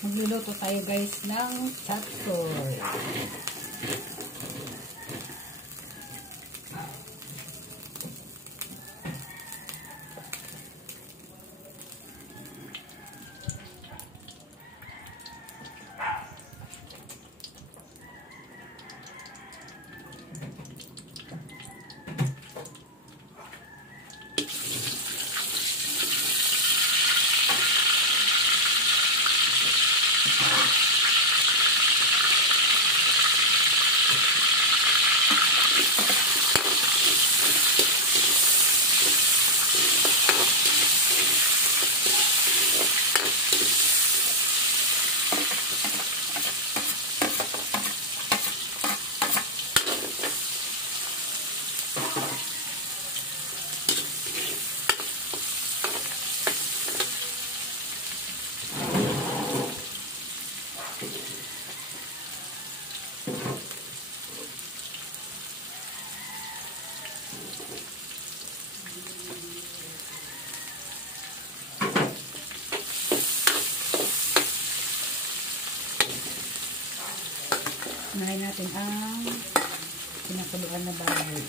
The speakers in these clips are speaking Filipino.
Magluluto tayo guys ng chop suey. Unahin natin ang pinakuluan na baboy.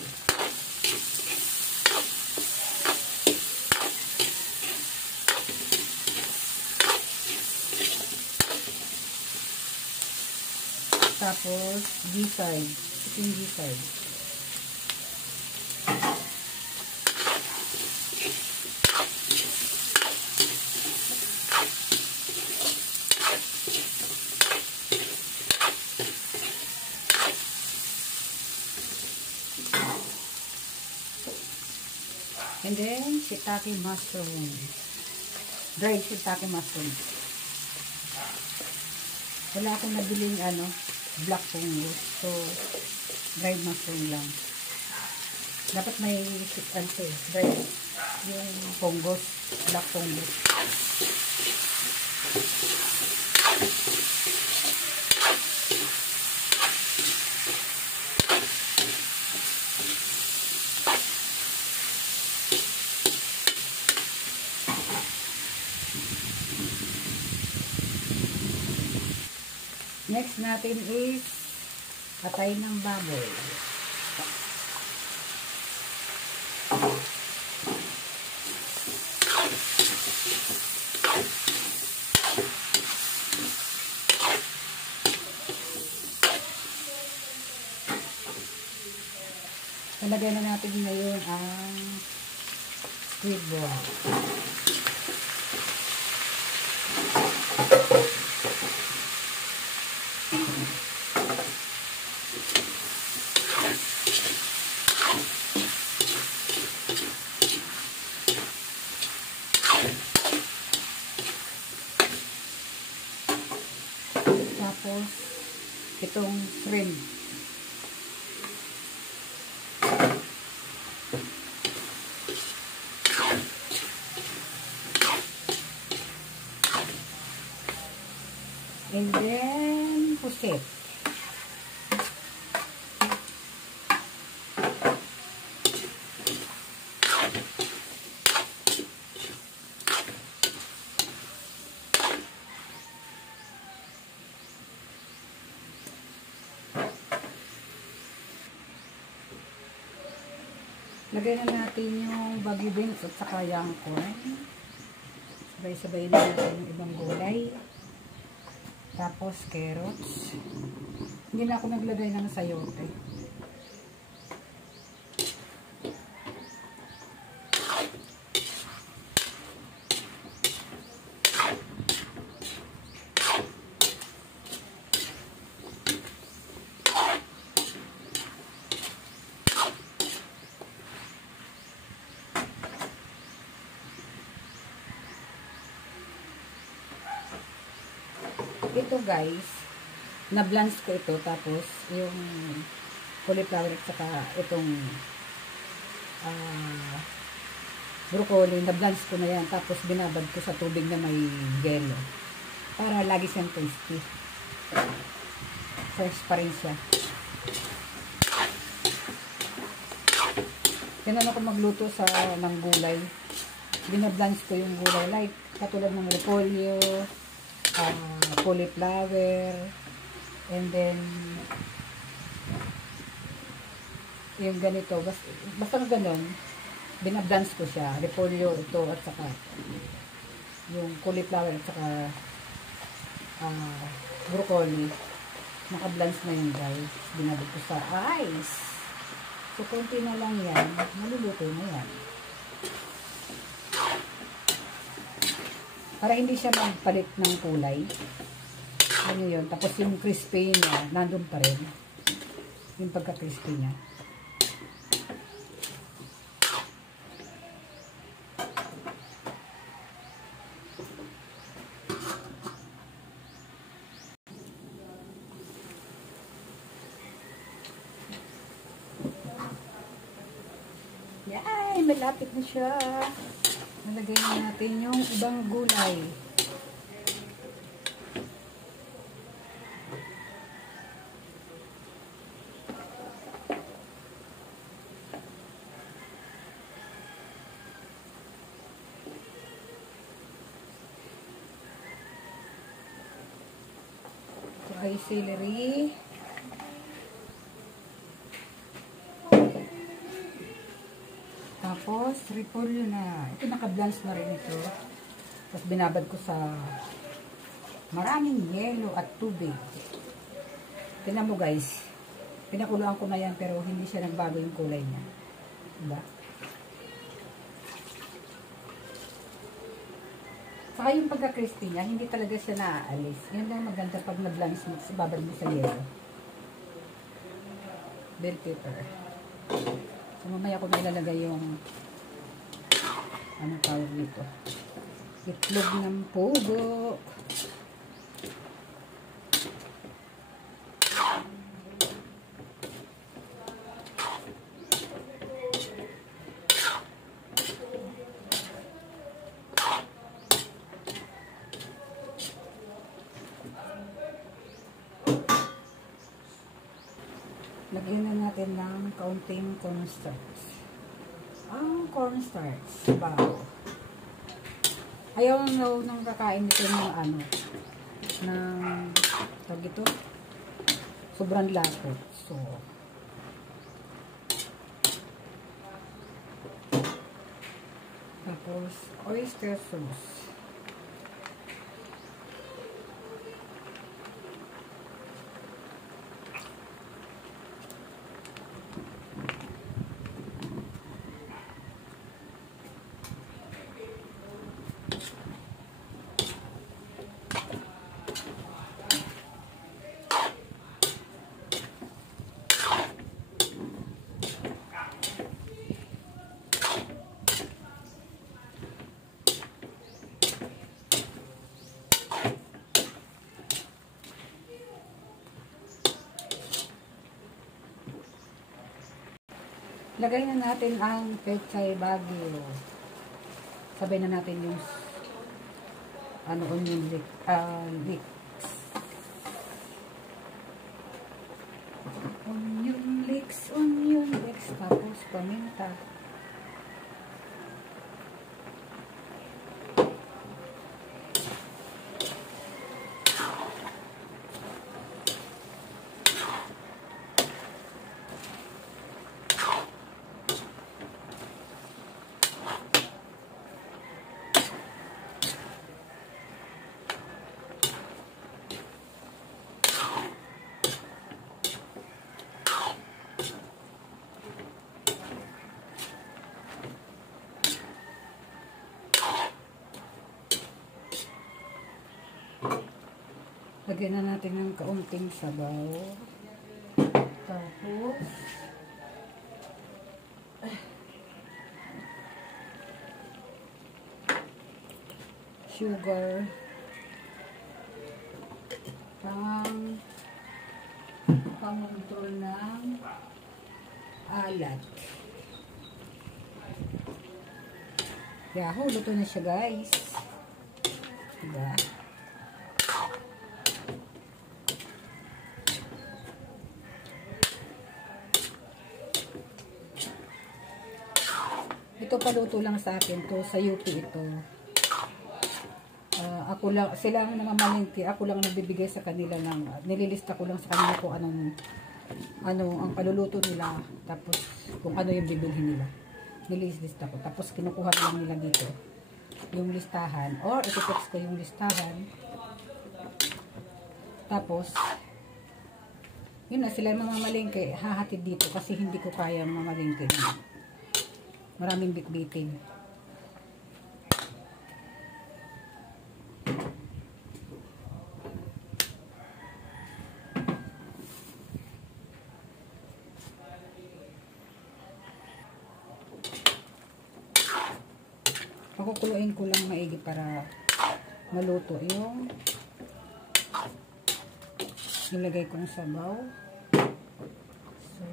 Tapos, G-side. Ito yung G-side. And then, shiitake mushroom. Dried shiitake mushroom. Wala akong nabiling black fungus. So, dried mushroom lang. Dapat may dried yung fungus. Black fungus. Next natin is atay ng baboy. Talagyan na natin ngayon ang squid ball. Tapos, itong shrimp. And then, pusit. Lagay na natin yung bagyo beans at saka yung corn. Sabay-sabay na natin yung ibang gulay. Tapos carrots. Hindi na ako naglagay ng sayote. Ito guys, na-blanch ko ito, tapos yung cauliflower at saka itong broccoli, na-blanch ko na yan, tapos binabad ko sa tubig na may yelo para lagi siyang tasty. Fresh pa rin siya. Ganun ako magluto ng gulay. Binablanch ko yung gulay, like katulad ng repolyo, cauliflower, and then yung ganito, basta ganun, binablance ko siya, repolyo ito at saka yung cauliflower at saka broccoli, nakablance na yun guys, binabad ko sa ice. So konti na lang yan, maluluto na yan. Para hindi siya magpalit ng kulay. Ano yun, tapos yung crispy niya, nandun pa rin. Yung pagka-crispy niya. Yay! Malapit na siya. Nalagay na natin yung ibang gulay. Ito ay celery. Tapos, repolyo na. Ito, naka-blanch na rin ito. Tapos, binabad ko sa maraming yelo at tubig. Tignan mo guys. Pinakuluan ko na yan, pero hindi siya nagbago yung kulay niya. Diba? Saka yung pagka-crispy niya, hindi talaga siya naaalis. Yan lang maganda pag na-blanch mo, babad mo sa yelo. Bell pepper. So, mamaya ko nilalagay yung ano tawag dito, itlog ng pugo. Lagyan na natin ng kaunting cornstarch. Ang cornstarch, bago. Ayaw nang kakain nito ng ano, ng tawag ito, sobrang lapot. So, tapos oyster sauce. Lagay na natin ang pechay bagyo. Sabay na natin yung ano, onion leeks. Onion leeks, tapos paminta. Lagyan na natin ng kaunting sabaw. Tapos, sugar. Pang-control ng alat. Yahoo, luto na siya guys. Diba? Ito paluto lang sa akin to, sa UP ito. ako lang, sila ang namamalingki, ako lang nagbibigay sa kanila ng, nililista ko lang sa kanila kung ano ang paluluto nila, tapos kung ano yung bibilhin nila. Nililista ko, tapos kinukuha lang nila dito yung listahan, or iti-text ko yung listahan, tapos yun na, sila mamamalingki, hahatid dito kasi hindi ko kayang mamalingki. Maraming bitbitin. Pakukuluin ko lang maigi para maluto yung nilagay kong sabaw. So,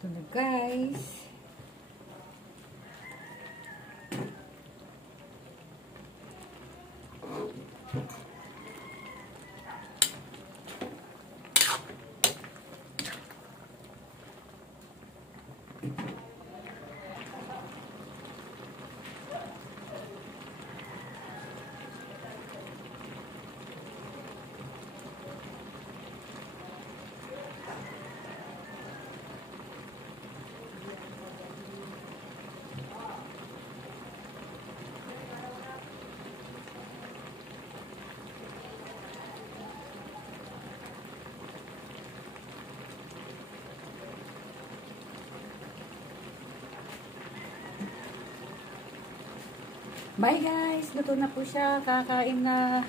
ito na guys. Bye guys! Luto na po siya. Kakain na.